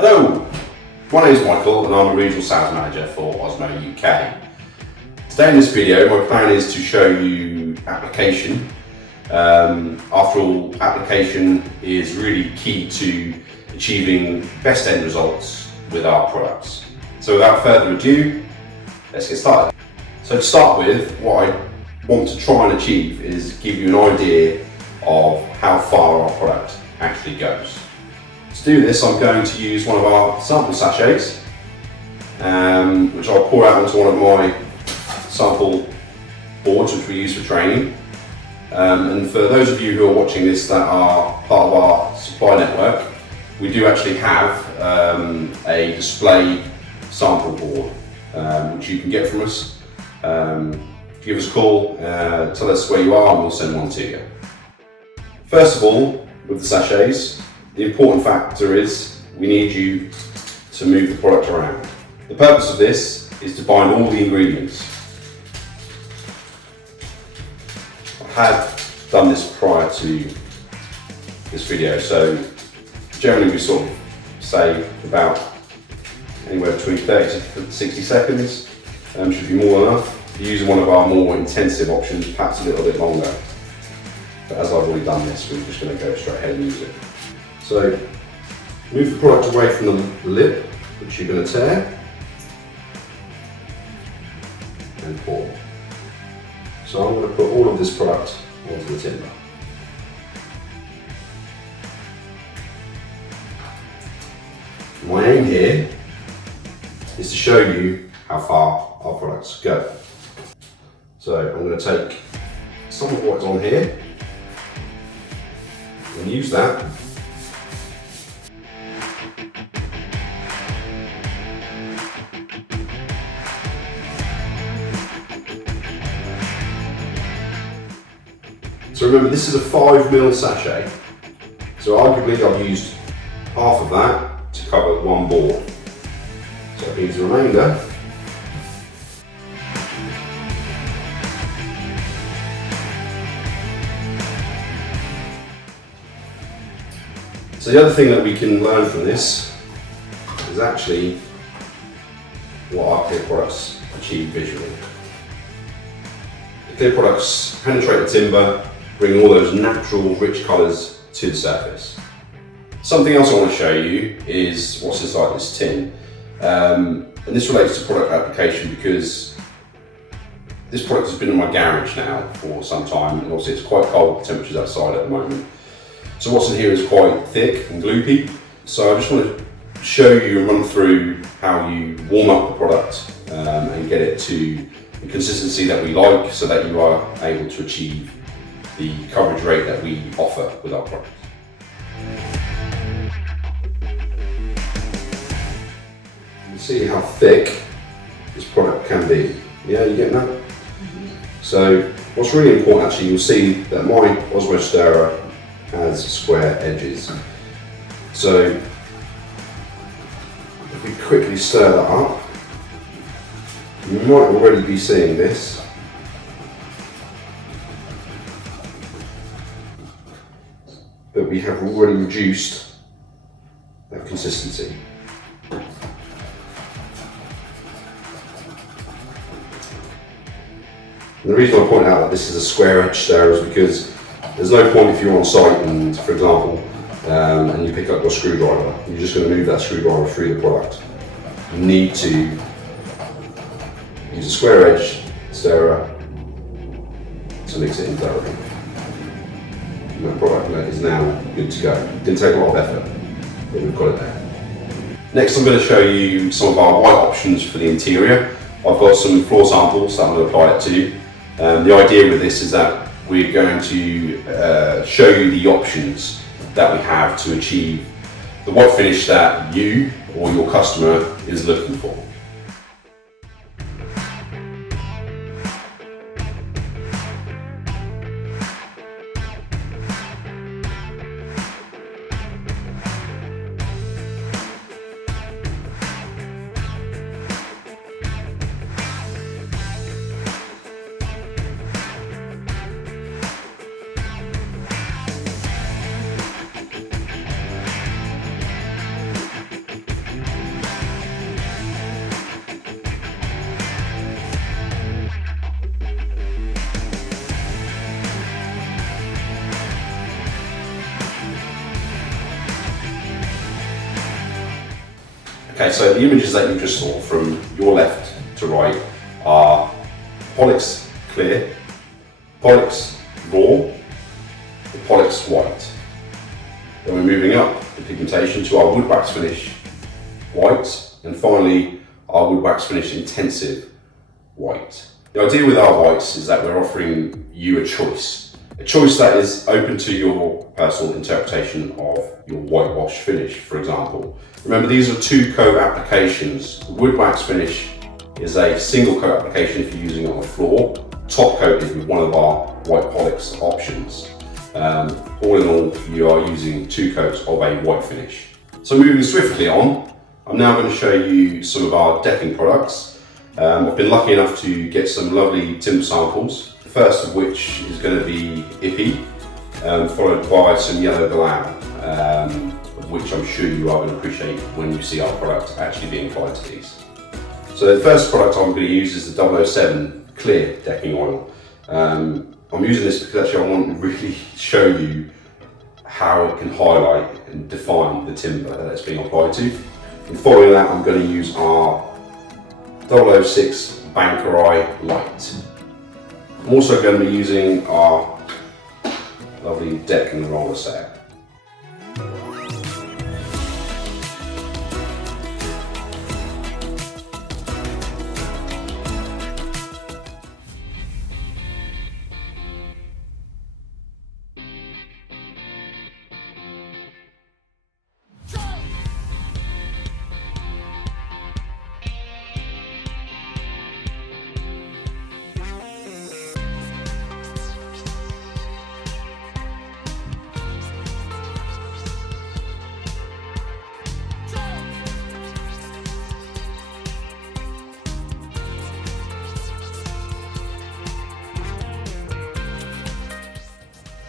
Hello, my name is Michael and I'm a Regional Sales Manager for Osmo UK. Today in this video my plan is to show you application. After all, application is really key to achieving best end results with our products. So without further ado, let's get started. So to start with, what I want to try and achieve is give you an idea of how far our product actually goes. To do this, I'm going to use one of our sample sachets, which I'll pour out onto one of my sample boards which we use for training. And for those of you who are watching this that are part of our supply network, we do actually have a display sample board which you can get from us. Give us a call, tell us where you are and we'll send one to you. First of all, with the sachets, the important factor is we need you to move the product around. The purpose of this is to bind all the ingredients. I had done this prior to this video, so generally we sort of say about anywhere between 30 to 60 seconds, should be more than enough. If you're using one of our more intensive options, perhaps a little bit longer. But as I've already done this, we're just going to go straight ahead and use it. So, move the product away from the lip, which you're going to tear, and pour. So I'm going to put all of this product onto the timber. My aim here is to show you how far our products go. So I'm going to take some of what's on here and use that So remember, this is a 5mm sachet, so arguably I've used half of that to cover one board. So it leaves the remainder. So the other thing that we can learn from this is actually what our clear products achieve visually. The clear products penetrate the timber, bringing all those natural, rich colours to the surface. Something else I want to show you is what's inside this tin. And this relates to product application because this product has been in my garage now for some time, and obviously it's quite cold, the temperature's outside at the moment. So what's in here is quite thick and gloopy. So I just want to show you and run through how you warm up the product and get it to the consistency that we like so that you are able to achieve the coverage rate that we offer with our product. You can see how thick this product can be. Yeah, you getting that? So what's really important, actually, you'll see that my Osmo stirrer has square edges. So if we quickly stir that up, you might already be seeing this. But we have already reduced that consistency. And the reason I point out that this is a square edge stirrer is because there's no point if you're on site and, for example, and you pick up your screwdriver, you're just going to move that screwdriver through the product. You need to use a square edge stirrer to mix it in thoroughly. The product is now good to go. It didn't take a lot of effort, but we've got it there. Next, I'm going to show you some of our white options for the interior. I've got some floor samples that I'm going to apply it to. The idea with this is that we're going to show you the options that we have to achieve the white finish that you or your customer is looking for. Okay, so the images that you just saw from your left to right are Pollux Clear, Pollux Raw, and Pollux White. Then we're moving up the pigmentation to our wood wax finish white, and finally our wood wax finish intensive white. The idea with our whites is that we're offering you a choice that is open to your personal interpretation of your whitewash finish, for example. Remember, these are 2-coat applications. The wood wax finish is a single coat application if you're using it on the floor, top coated with one of our white Pollux options. All in all, you are using 2 coats of a white finish. So moving swiftly on, I'm now going to show you some of our decking products. I've been lucky enough to get some lovely timber samples, the first of which is going to be Ippy, followed by some yellow Galan, which I'm sure you are going to appreciate when you see our product actually being applied to these. So the first product I'm going to use is the 007 Clear Decking Oil. I'm using this because actually I want to really show you how it can highlight and define the timber that it's being applied to. And following that, I'm going to use our 006 Banker Eye Light. I'm also going to be using our lovely deck and roller set.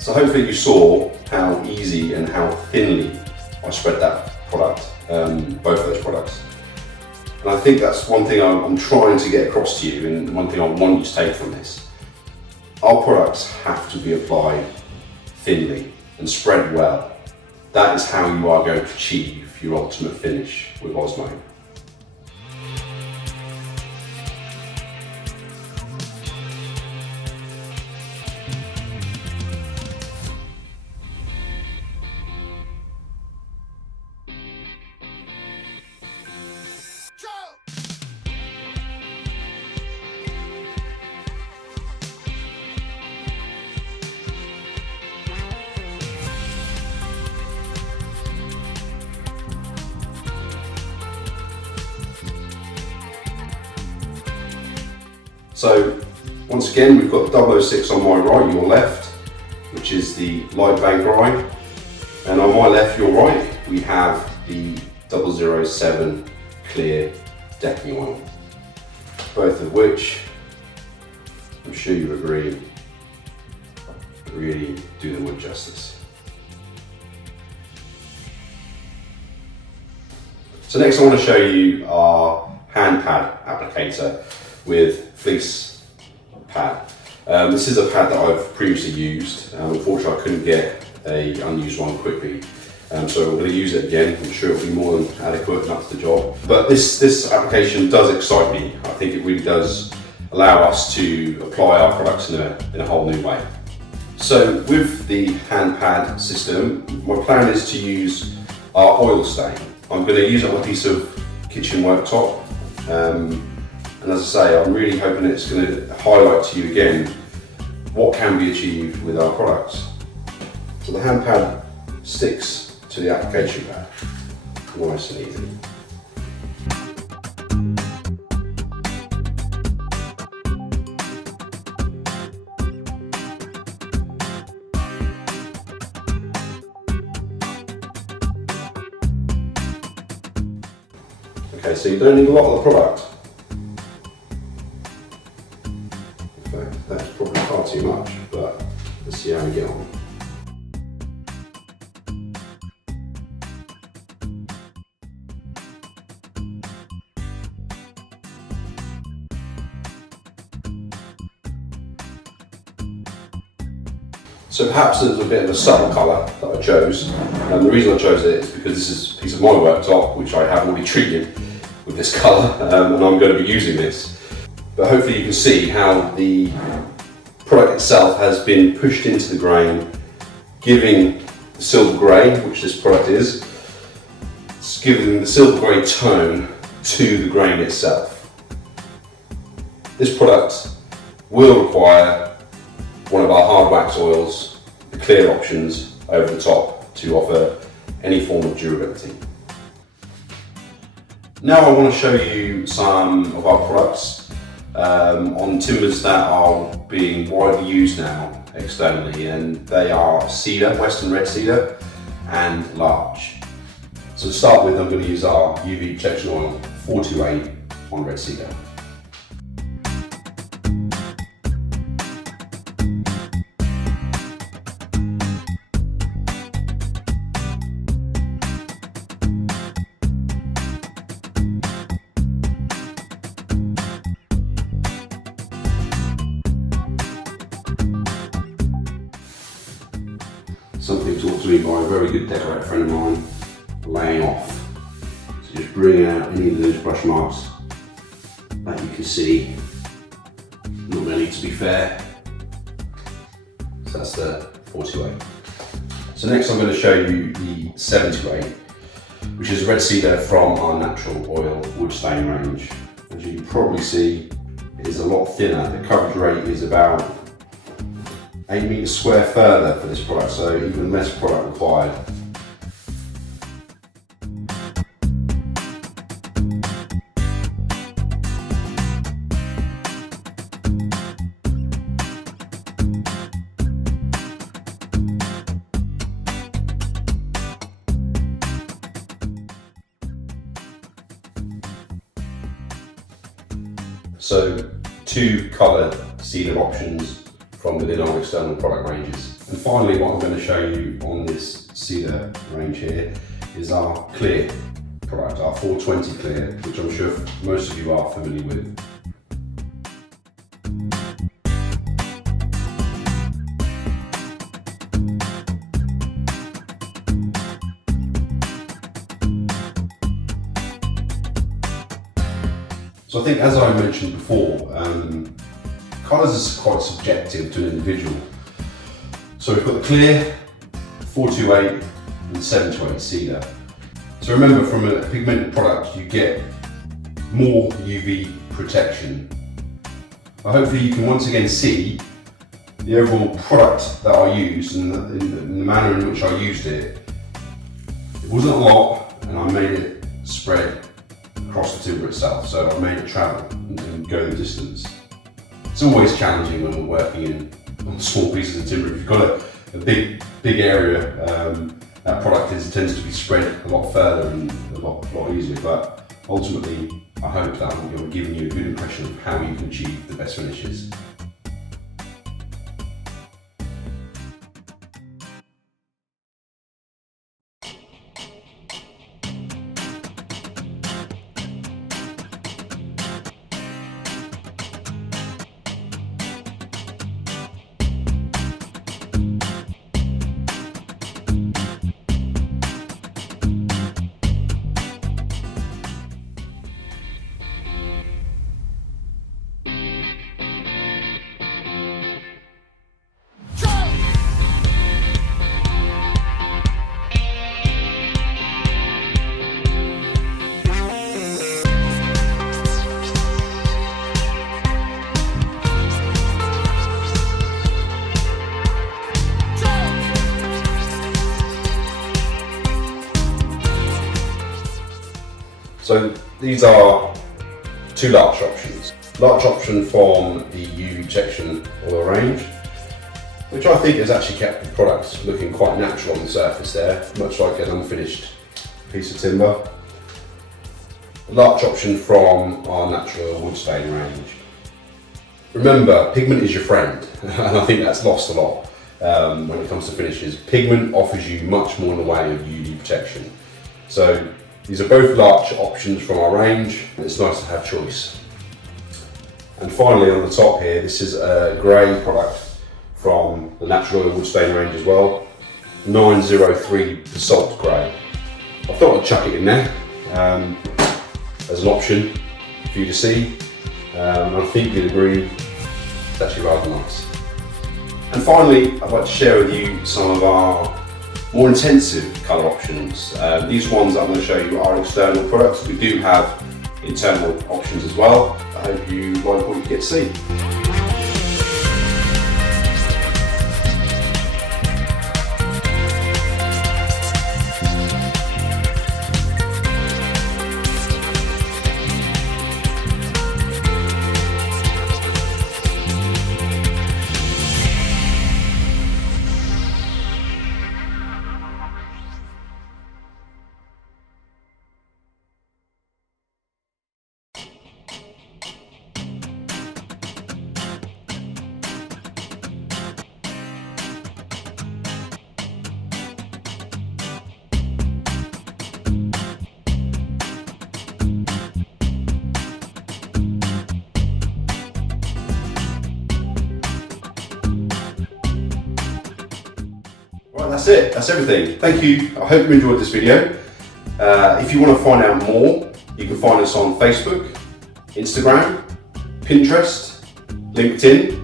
So hopefully you saw how easy and how thinly I spread that product, both of those products. And I think that's one thing I'm trying to get across to you, and one thing I want you to take from this. Our products have to be applied thinly and spread well. That is how you are going to achieve your ultimate finish with Osmo. So once again, we've got 006 on my right, your left, which is the light Banker Eye. And on my left, your right, we have the 007 Clear Decking Oil. Both of which, I'm sure you agree, really do the wood justice. So next I want to show you our hand pad applicator with fleece pad. This is a pad that I've previously used. Unfortunately I couldn't get an unused one quickly. So we're going to use it again. I'm sure it'll be more than adequate and up to the job. But this application does excite me. I think it really does allow us to apply our products in a whole new way. So with the hand pad system, my plan is to use our oil stain. I'm going to use it on a piece of kitchen worktop. And as I say, I'm really hoping it's going to highlight to you again what can be achieved with our products. So the hand pad sticks to the application pad, nice and easy. Okay, so you don't need a lot of the product. That's probably far too much, but let's see how we get on. So perhaps there's a bit of a subtle colour that I chose. And the reason I chose it is because this is a piece of my worktop which I have already treated with this colour, and I'm going to be using this. But hopefully you can see how the product itself has been pushed into the grain, giving the silver grey, which this product is, it's giving the silver grey tone to the grain itself. This product will require one of our hard wax oils, the clear options over the top to offer any form of durability. Now I want to show you some of our products on timbers that are being widely used now externally, and they are cedar, western red cedar and larch. So to start with, I'm going to use our UV protection oil 428 on red cedar. Something taught to me by a very good decorator friend of mine, laying off. So just bringing out any of those brush marks that you can see. Not really, to be fair. So that's the 428. So next I'm going to show you the 728, which is red cedar from our natural oil wood stain range. As you can probably see, it is a lot thinner. The coverage rate is about 8 meters square further for this product, so even less product required. So 2 coloured cedar options from within our external product ranges. And finally, what I'm going to show you on this cedar range here is our clear product, our 420 clear, which I'm sure most of you are familiar with. So I think, as I mentioned before, colours is quite subjective to an individual. So we've got the clear, 428 and 728 cedar. So remember, from a pigmented product you get more UV protection. But hopefully you can once again see the overall product that I used and the manner in which I used it. It wasn't a lot, and I made it spread across the timber itself, so I made it travel and go the distance. It's always challenging when we're working on small pieces of timber. If you've got a big area, that product tends to be spread a lot further and a lot easier. But ultimately, I hope that I'm giving you a good impression of how you can achieve the best finishes. So these are 2 larch options. Larch option from the UV protection oil range, which I think has actually kept the product looking quite natural on the surface there, much like an unfinished piece of timber. The larch option from our natural wood stain range. Remember, pigment is your friend, and I think that's lost a lot when it comes to finishes. Pigment offers you much more in the way of UV protection. So these are both larch options from our range, and it's nice to have choice. And finally, on the top here, this is a grey product from the natural oil wood stain range as well. 903 Basalt Grey. I thought I'd chuck it in there as an option for you to see. I think you'd agree it's actually rather nice. And finally, I'd like to share with you some of our more intensive colour options. These ones I'm going to show you are external products. We do have internal options as well. I hope you like what you get to see. Right, that's it, that's everything. Thank you, I hope you enjoyed this video. If you want to find out more, you can find us on Facebook, Instagram, Pinterest, LinkedIn.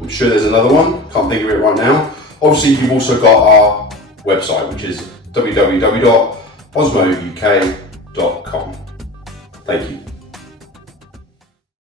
I'm sure there's another one, can't think of it right now. Obviously, you've also got our website, which is www.osmouk.com. Thank you.